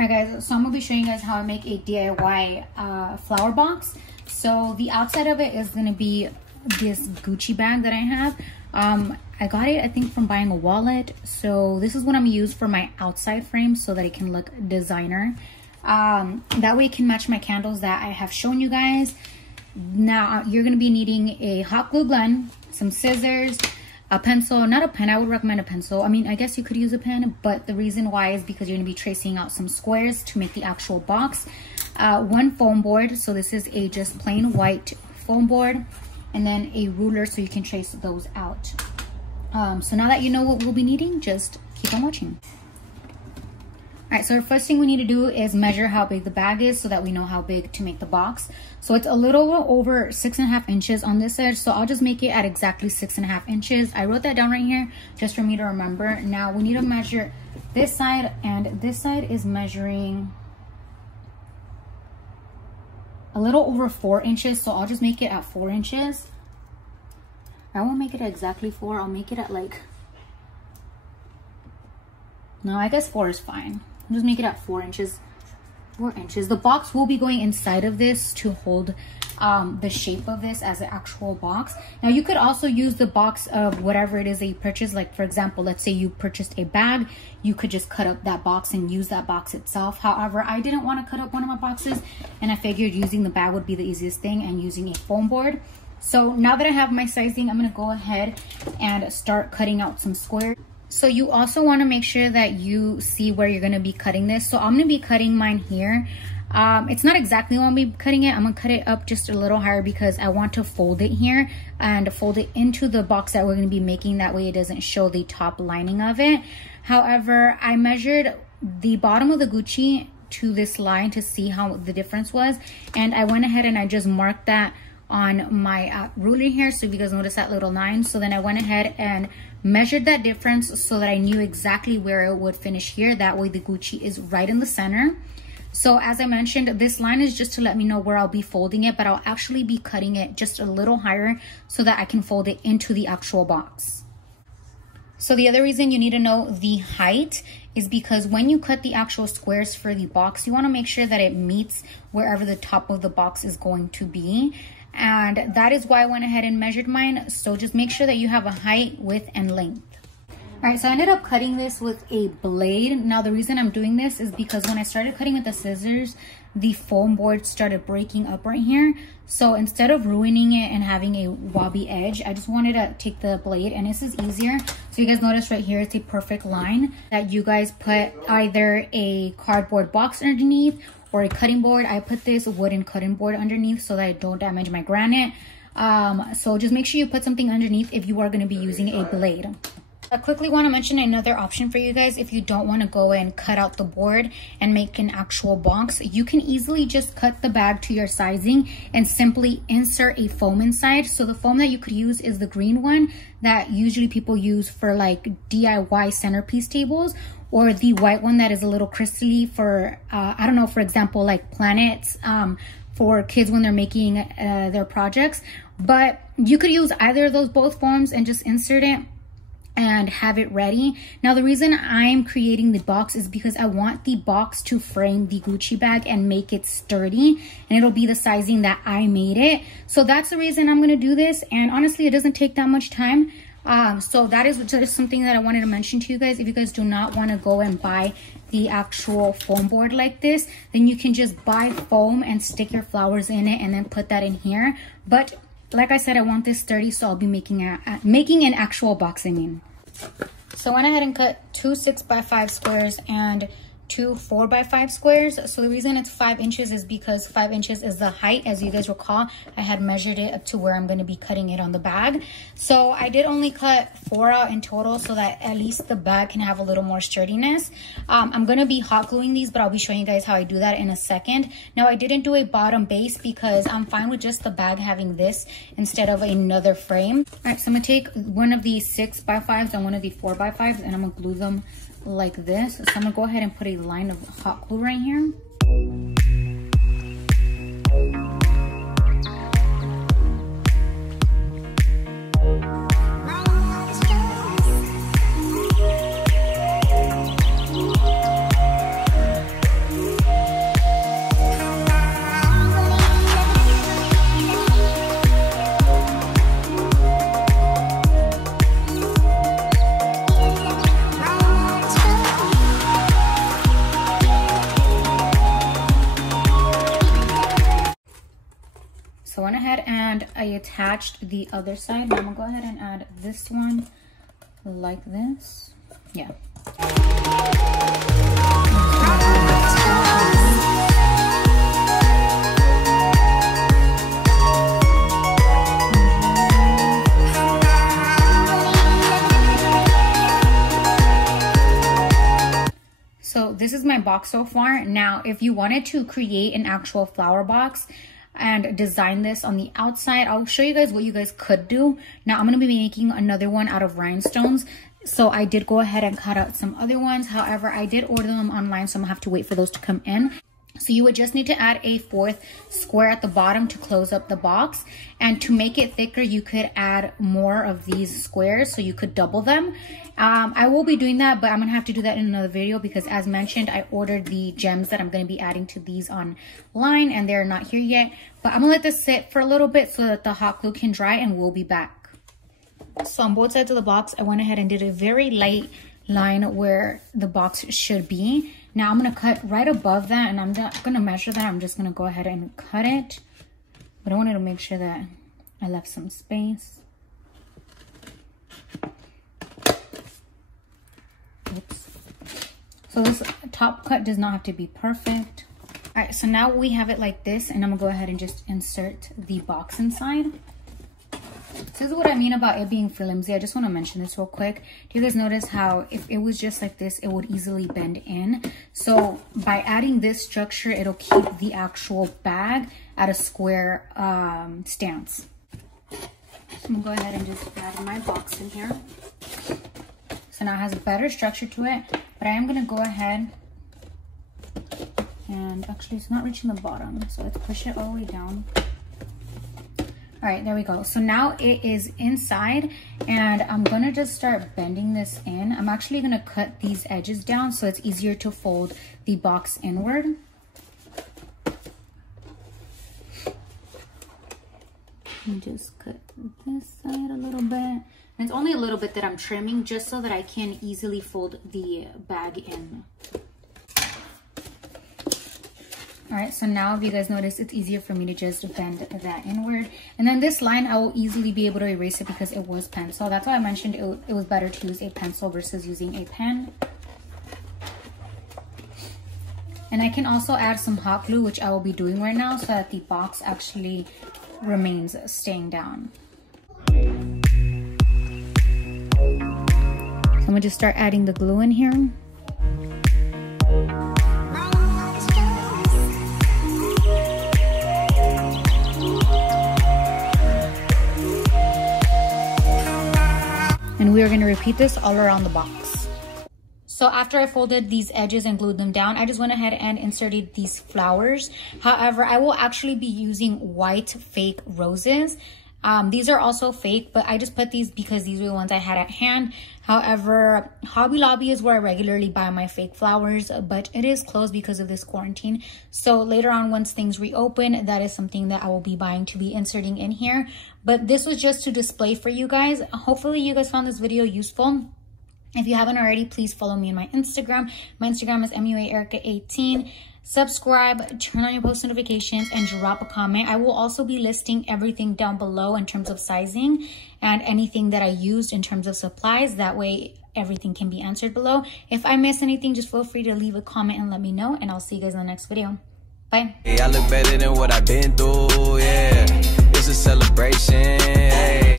Alright guys, so I'm going to be showing you guys how I make a DIY flower box. So the outside of it is going to be this Gucci bag that I have. I got it, I think, from buying a wallet. So this is what I'm going to use for my outside frame so that it can look designer. That way it can match my candles that I have shown you guys. Now you're going to be needing a hot glue gun, some scissors, a pencil, not a pen. I would recommend a pencil. I mean, I guess you could use a pen, but the reason why is because you're going to be tracing out some squares to make the actual box. One foam board. So this is a just plain white foam board, and then a ruler so you can trace those out. So now that you know what we'll be needing, just keep on watching. All right, so the first thing we need to do is measure how big the bag is so that we know how big to make the box. So it's a little over 6.5 inches on this edge. So I'll just make it at exactly 6.5 inches. I wrote that down right here just for me to remember. Now we need to measure this side, and this side is measuring a little over 4 inches. So I'll just make it at 4 inches. I won't make it at exactly 4. I'll make it at like, no, I guess 4 is fine. I'll just make it at 4 inches. 4 inches. The box will be going inside of this to hold the shape of this as an actual box. Now you could also use the box of whatever it is that you purchase. Like for example, let's say you purchased a bag, you could just cut up that box and use that box itself. However, I didn't want to cut up one of my boxes, and I figured using the bag would be the easiest thing, and using a foam board. So now that I have my sizing, I'm going to go ahead and start cutting out some squares. So you also want to make sure that you see where you're going to be cutting this. So I'm going to be cutting mine here. It's not exactly where I'll be cutting it. I'm going to cut it up just a little higher because I want to fold it here and fold it into the box that we're going to be making. That way it doesn't show the top lining of it. However, I measured the bottom of the Gucci to this line to see how the difference was. And I went ahead and I just marked that on my ruler here. So if you guys notice that little line. So then I went ahead and measured that difference so that I knew exactly where it would finish here. That way the Gucci is right in the center. So as I mentioned, this line is just to let me know where I'll be folding it, but I'll actually be cutting it just a little higher so that I can fold it into the actual box. So the other reason you need to know the height is because when you cut the actual squares for the box, you want to make sure that it meets wherever the top of the box is going to be. And that is why I went ahead and measured mine. So just make sure that you have a height, width, and length. All right, so I ended up cutting this with a blade. Now the reason I'm doing this is because when I started cutting with the scissors, the foam board started breaking up right here. So instead of ruining it and having a wobbly edge, I just wanted to take the blade, and this is easier. So you guys notice right here, it's a perfect line that you guys put either a cardboard box underneath or a cutting board. I put this wooden cutting board underneath so that I don't damage my granite. So just make sure you put something underneath if you are going to be using a blade. I quickly want to mention another option for you guys. If you don't want to go and cut out the board and make an actual box, you can easily just cut the bag to your sizing and simply insert a foam inside. So the foam that you could use is the green one that usually people use for like DIY centerpiece tables, or the white one that is a little crystally for, I don't know, for example, like planets for kids when they're making their projects. But you could use either of those both foams and just insert it and have it ready. Now the reason I'm creating the box is because I want the box to frame the Gucci bag and make it sturdy, and it'll be the sizing that I made it. So that's the reason I'm going to do this, and honestly it doesn't take that much time. So that is just something that I wanted to mention to you guys. If you guys do not want to go and buy the actual foam board like this, then you can just buy foam and stick your flowers in it and then put that in here. But like I said, I want this sturdy, so I'll be making an actual box, I mean. So I went ahead and cut 2 6x5 squares and 2 4x5 squares. So the reason it's 5 inches is because 5 inches is the height. As you guys recall, I had measured it up to where I'm going to be cutting it on the bag. So I did only cut 4 out in total so that at least the bag can have a little more sturdiness. I'm going to be hot gluing these, but I'll be showing you guys how I do that in a second. Now I didn't do a bottom base because I'm fine with just the bag having this instead of another frame. All right, so I'm going to take one of these 6x5s and one of the 4x5s, and I'm going to glue them like this. So I'm gonna go ahead and put a line of hot glue right here. ahead and I attached the other side. Now I'm gonna go ahead and add this one like this. Yeah. So this is my box so far. Now, if you wanted to create an actual flower box and design this on the outside, I'll show you guys what you guys could do. Now, I'm going to be making another one out of rhinestones. So I did go ahead and cut out some other ones. However, I did order them online, so I'm going to have to wait for those to come in. So you would just need to add a 4th square at the bottom to close up the box. And to make it thicker, you could add more of these squares, so you could double them. I will be doing that, but I'm gonna have to do that in another video because, as mentioned, I ordered the gems that I'm gonna be adding to these online and they're not here yet. But I'm gonna let this sit for a little bit so that the hot glue can dry, and we'll be back. So on both sides of the box, I went ahead and did a very light line where the box should be. Now I'm gonna cut right above that, and I'm not gonna measure that. I'm just gonna go ahead and cut it. But I wanted to make sure that I left some space. Oops. So this top cut does not have to be perfect. All right, so now we have it like this, and I'm gonna go ahead and just insert the box inside. This is what I mean about it being flimsy. I just want to mention this real quick. Do you guys notice how if it was just like this, it would easily bend in? So by adding this structure, it'll keep the actual bag at a square stance. So I'm gonna go ahead and just add my box in here. So now it has a better structure to it, but I am gonna go ahead and actually it's not reaching the bottom. So let's push it all the way down. All right, there we go. So now it is inside, and I'm gonna just start bending this in. I'm actually gonna cut these edges down so it's easier to fold the box inward. And just cut this side a little bit. And it's only a little bit that I'm trimming just so that I can easily fold the bag in. All right, so now if you guys notice, it's easier for me to just bend that inward. And then this line, I will easily be able to erase it because it was pencil. That's why I mentioned it was better to use a pencil versus using a pen. And I can also add some hot glue, which I will be doing right now so that the box actually remains staying down. So I'm gonna just start adding the glue in here. And we are going to repeat this all around the box. So after I folded these edges and glued them down, I just went ahead and inserted these flowers. However, I will actually be using white fake roses. These are also fake, but I just put these because these were the ones I had at hand. However, Hobby Lobby is where I regularly buy my fake flowers, but it is closed because of this quarantine. So later on, once things reopen, that is something that I will be buying to be inserting in here. But this was just to display for you guys. Hopefully you guys found this video useful. If you haven't already, please follow me on my Instagram. My Instagram is Muaerika18. Subscribe, turn on your post notifications, and drop a comment. I will also be listing everything down below in terms of sizing and anything that I used in terms of supplies. That way everything can be answered below. If I miss anything, just feel free to leave a comment and let me know, and I'll see you guys in the next video. Bye. I look better than what I've been through, yeah. It's a celebration.